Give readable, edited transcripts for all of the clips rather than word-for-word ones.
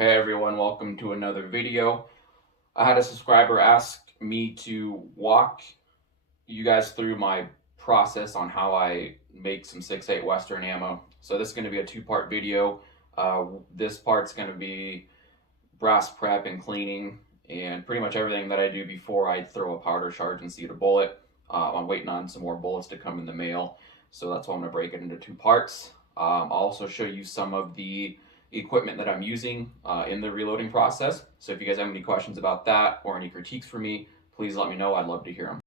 Hey everyone, welcome to another video. I had a subscriber ask me to walk you guys through my process on how I make some 6.8 Western ammo. So this is going to be a two-part video. This part's going to be brass prep and cleaning and pretty much everything that I do before I throw a powder charge and seat a bullet. I'm waiting on some more bullets to come in the mail, so that's why I'm going to break it into two parts. I'll also show you some of the equipment that I'm using in the reloading process. So if you guys have any questions about that or any critiques for me, please let me know. I'd love to hear them.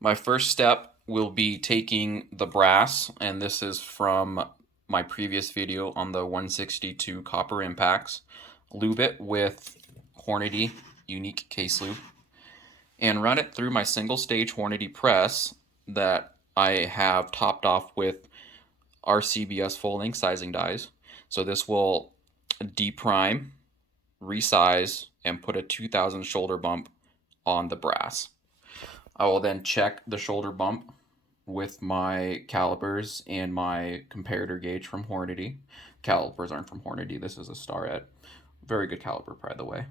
My first step will be taking the brass, and this is from my previous video on the 162 copper impacts. Lube it with Hornady unique case lube and run it through my single stage Hornady press that I have topped off with RCBS full length sizing dies. So this will deprime, resize, and put a 2000 shoulder bump on the brass. I will then check the shoulder bump with my calipers and my comparator gauge from Hornady. Calipers aren't from Hornady. This is a Starrett. Very good caliper, by the way.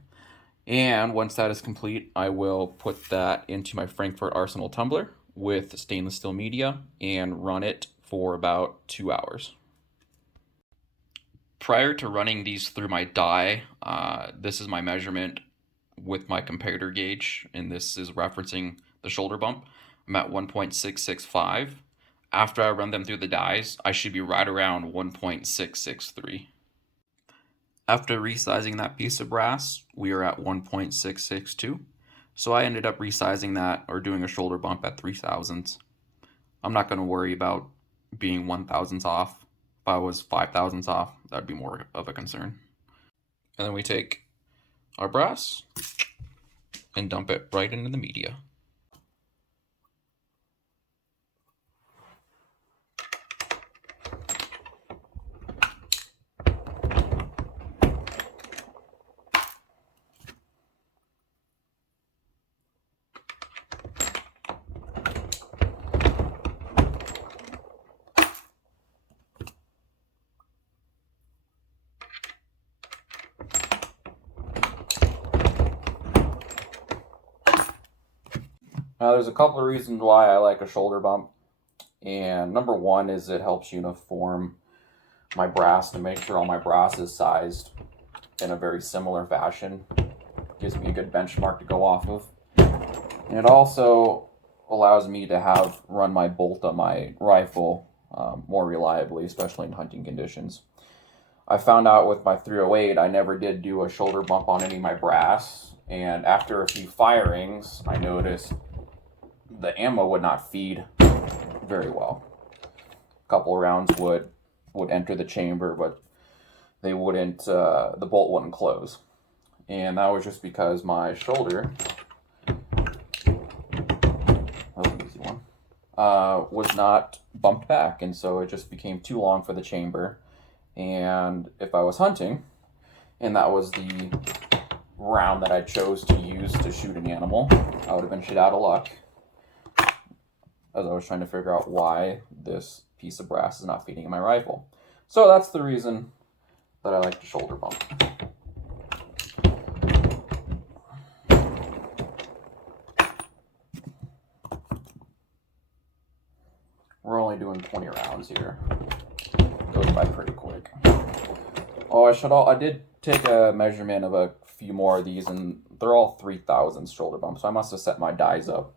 And once that is complete, I will put that into my Frankfurt Arsenal tumbler with stainless steel media and run it for about 2 hours. Prior to running these through my die, this is my measurement with my comparator gauge, and this is referencing the shoulder bump. I'm at 1.665. After I run them through the dies, I should be right around 1.663. After resizing that piece of brass, we are at 1.662. So I ended up resizing that or doing a shoulder bump at 3 thousandths. I'm not going to worry about being 1 thousandths off. If I was 5 thousandths off, that would be more of a concern. And then we take our brass and dump it right into the media. Now, there's a couple of reasons why I like a shoulder bump, and number one is it helps uniform my brass to make sure all my brass is sized in a very similar fashion. Gives me a good benchmark to go off of, and it also allows me to run my bolt on my rifle more reliably, especially in hunting conditions. I found out with my 308, I never did do a shoulder bump on any of my brass, and after a few firings, I noticed the ammo would not feed very well. A couple of rounds would enter the chamber, but they wouldn't. The bolt wouldn't close, and that was just because my shoulder, that was an easy one, was not bumped back, and so it just became too long for the chamber. And if I was hunting, and that was the round that I chose to use to shoot an animal, I would have been shit out of luck, as I was trying to figure out why this piece of brass is not feeding in my rifle. So that's the reason that I like the shoulder bump. We're only doing 20 rounds here. Goes by pretty quick. Oh, I did take a measurement of a few more of these, and they're all 3,000 shoulder bumps. So I must have set my dies up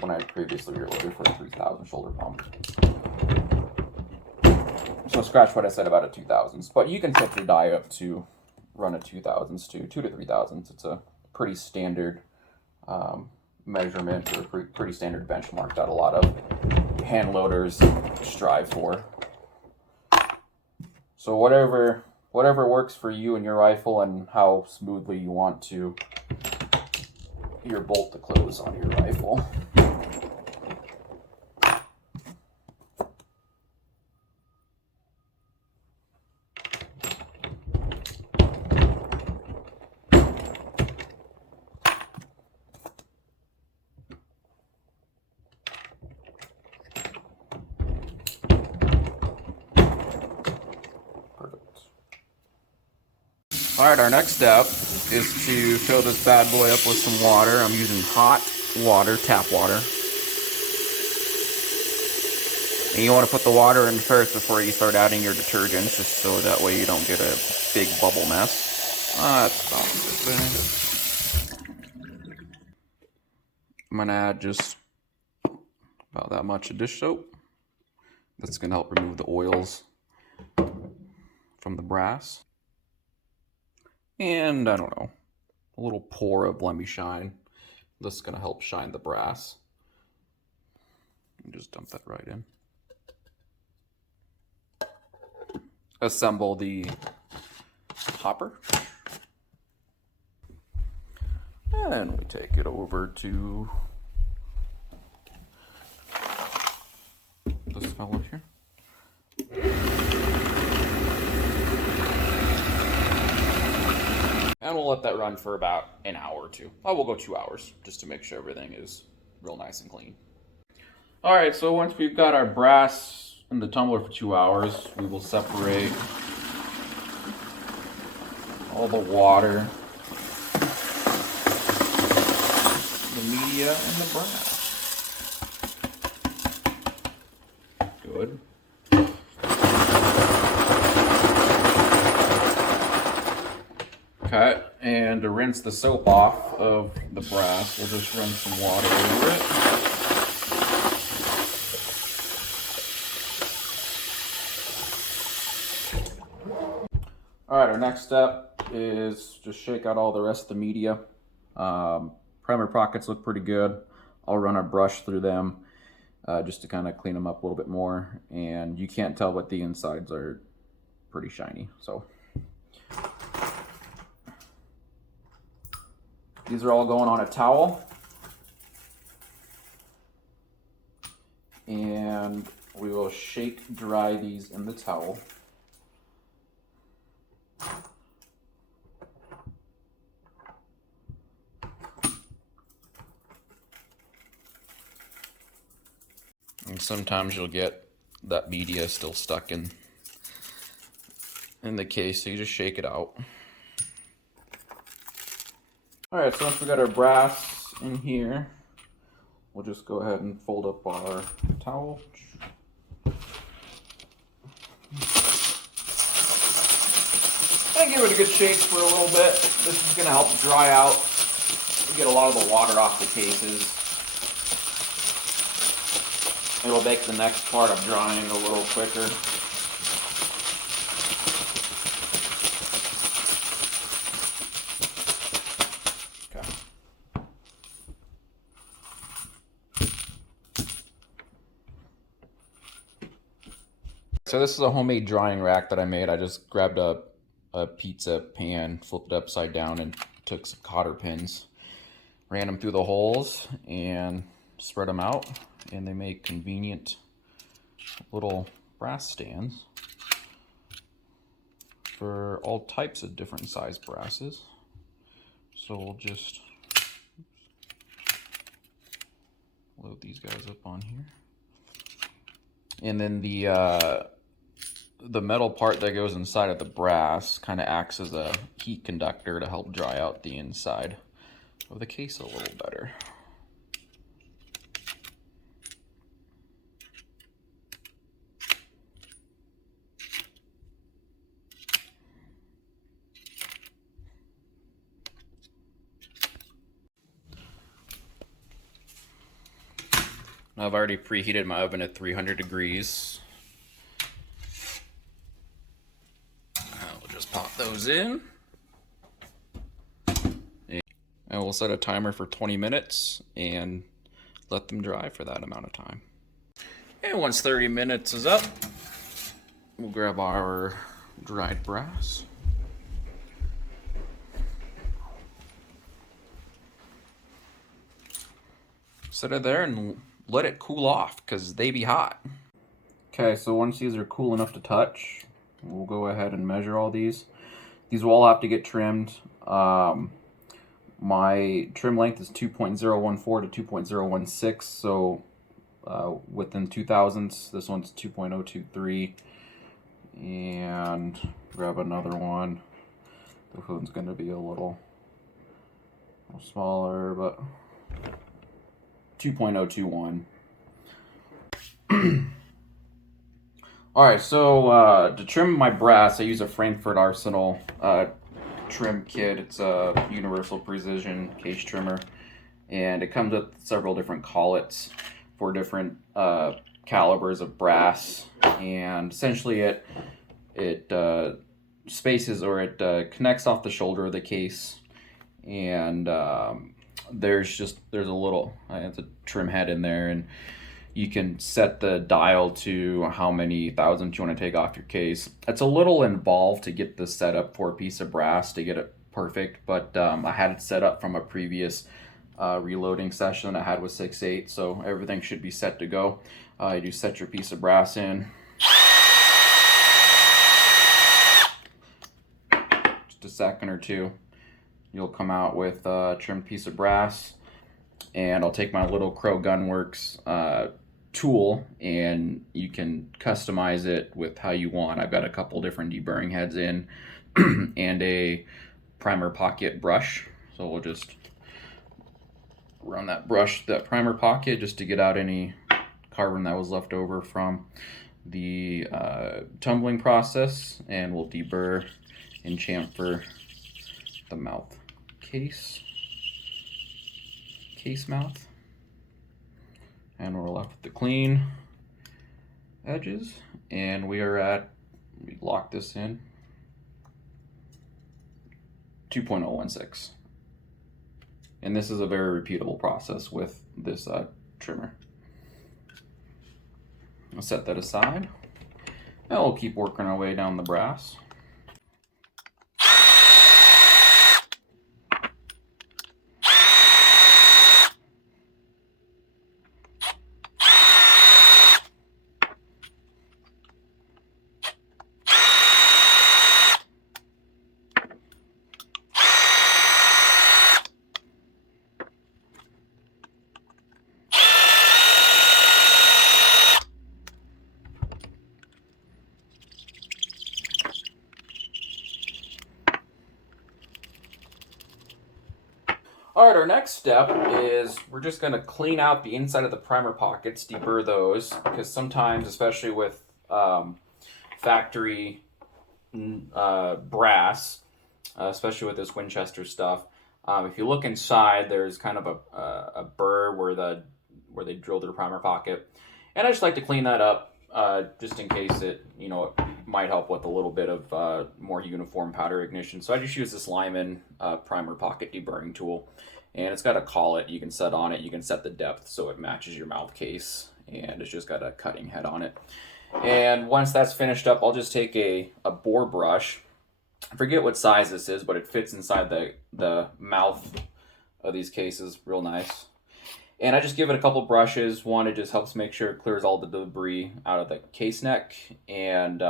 when I previously reloaded for a 3,000 shoulder bump. So scratch what I said about a 2,000s, but you can set your die up to run a 2,000s too, 2 to 3,000s. It's a pretty standard measurement, or pretty standard benchmark that a lot of hand loaders strive for. So whatever works for you and your rifle, and how smoothly you want your bolt to close on your rifle. Alright, our next step is to fill this bad boy up with some water. I'm using hot water, tap water. And you want to put the water in first before you start adding your detergents, just so that way you don't get a big bubble mess. That's about it. I'm going to add just about that much of dish soap. That's going to help remove the oils from the brass. And I don't know, a little pour of Let Me Shine. This is going to help shine the brass. Just dump that right in. Assemble the hopper. And we take it over to this fellow here. And we'll let that run for about an hour or two. Oh, we'll go 2 hours just to make sure everything is real nice and clean. All right, so once we've got our brass in the tumbler for 2 hours, we will separate all the water, the media, and the brass. Good. Okay, and to rinse the soap off of the brass, we'll just run some water over it. Alright, our next step is just shake out all the rest of the media. Primer pockets look pretty good. I'll run a brush through them just to kind of clean them up a little bit more. And you can't tell, but the insides are pretty shiny. So these are all going on a towel. And we will shake dry these in the towel. And sometimes you'll get that media still stuck in the case, so you just shake it out. Alright, so once we got our brass in here, we'll just go ahead and fold up our towel. And give it a good shake for a little bit. This is going to help dry out. We get a lot of the water off the cases. It'll make the next part of drying a little quicker. Okay. So this is a homemade drying rack that I made. I just grabbed a pizza pan, flipped it upside down, and took some cotter pins, ran them through the holes, and spread them out. And they make convenient little brass stands for all types of different size brasses. So we'll just load these guys up on here. And then the metal part that goes inside of the brass kind of acts as a heat conductor to help dry out the inside of the case a little better. Now I've already preheated my oven at 300 degrees. We'll just pop those in. And we'll set a timer for 20 minutes and let them dry for that amount of time. And once 30 minutes is up, we'll grab our dried brass. Set it there and let it cool off, because they be hot. Okay, so once these are cool enough to touch, we'll go ahead and measure all these. These will all have to get trimmed. My trim length is 2.014 to 2.016, so within 2000ths. This one's 2.023. And grab another one. The one's going to be a little smaller, but 2.021. Alright, so to trim my brass, I use a Frankfurt Arsenal trim kit. It's a universal precision case trimmer, and it comes with several different collets for different calibers of brass, and essentially it spaces, or it connects off the shoulder of the case, and there's a little it's a trim head in there, and you can set the dial to how many thousandths you want to take off your case. It's a little involved to get this set up for a piece of brass to get it perfect, but I had it set up from a previous reloading session I had with 6.8, so everything should be set to go. You set your piece of brass in. Just a second or two, you'll come out with a trimmed piece of brass, and I'll take my little Crow Gunworks tool, and you can customize it with how you want. I've got a couple different deburring heads in and a primer pocket brush, so we'll just run that primer pocket just to get out any carbon that was left over from the tumbling process, and we'll deburr and chamfer the mouth case mouth, and we're left with the clean edges, and we lock this in 2.016, and this is a very repeatable process with this trimmer. I'll set that aside, and we'll keep working our way down the brass. All right, our next step is we're just going to clean out the inside of the primer pockets, deburr those, because sometimes, especially with factory brass, especially with this Winchester stuff, if you look inside, there's kind of a burr where they drilled their primer pocket, and I just like to clean that up just in case it might help with a little bit of more uniform powder ignition. So I just use this Lyman primer pocket deburring tool, and it's got a collet you can set on it. You can set the depth so it matches your mouth case, and it's just got a cutting head on it. And once that's finished up, I'll just take a bore brush. I forget what size this is, but it fits inside the mouth of these cases real nice. And I just give it a couple brushes. One, it just helps make sure it clears all the debris out of the case neck, and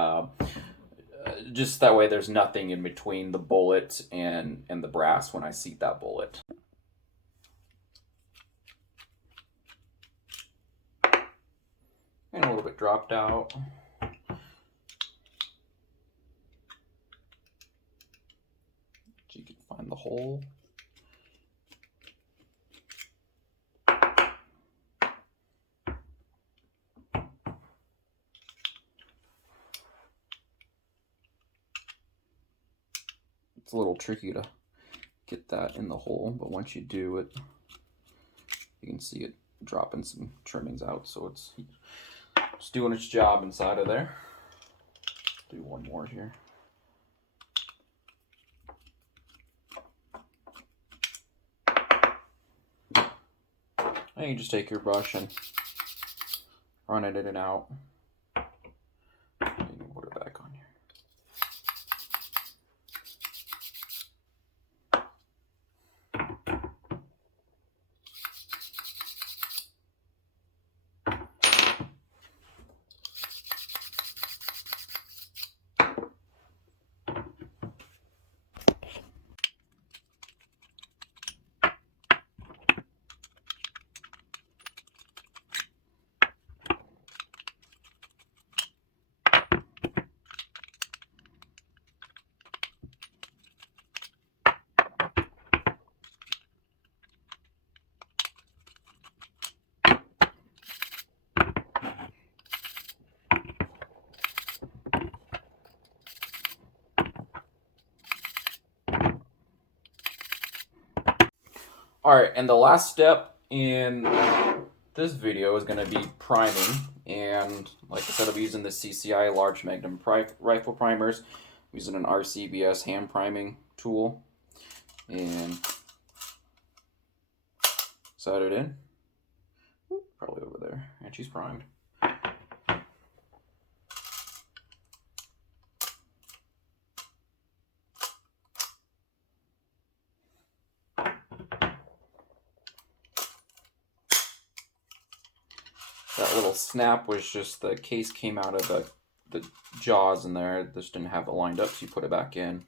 just that way there's nothing in between the bullet and the brass when I seat that bullet. And a little bit dropped out. So you can find the hole. It's a little tricky to get that in the hole, but once you do it, you can see it dropping some trimmings out, so it's doing its job inside of there. Do one more here. And you just take your brush and run it in and out. And you put it back on here. All right, and the last step in this video is going to be priming. And like I said, I'll be using the CCI large magnum rifle primers. I'm using an RCBS hand priming tool. And set it in. Probably over there. And she's primed. That little snap was just the case came out of the jaws in there. This didn't have it lined up, so you put it back in,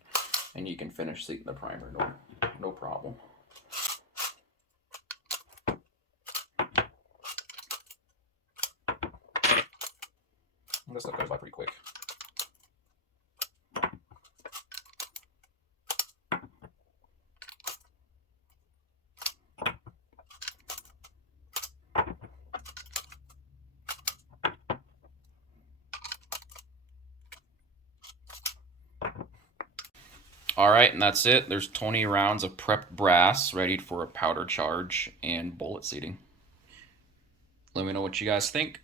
and you can finish seating the primer. No problem. This stuff goes by pretty quick. All right, and that's it. There's 20 rounds of prepped brass ready for a powder charge and bullet seating. Let me know what you guys think.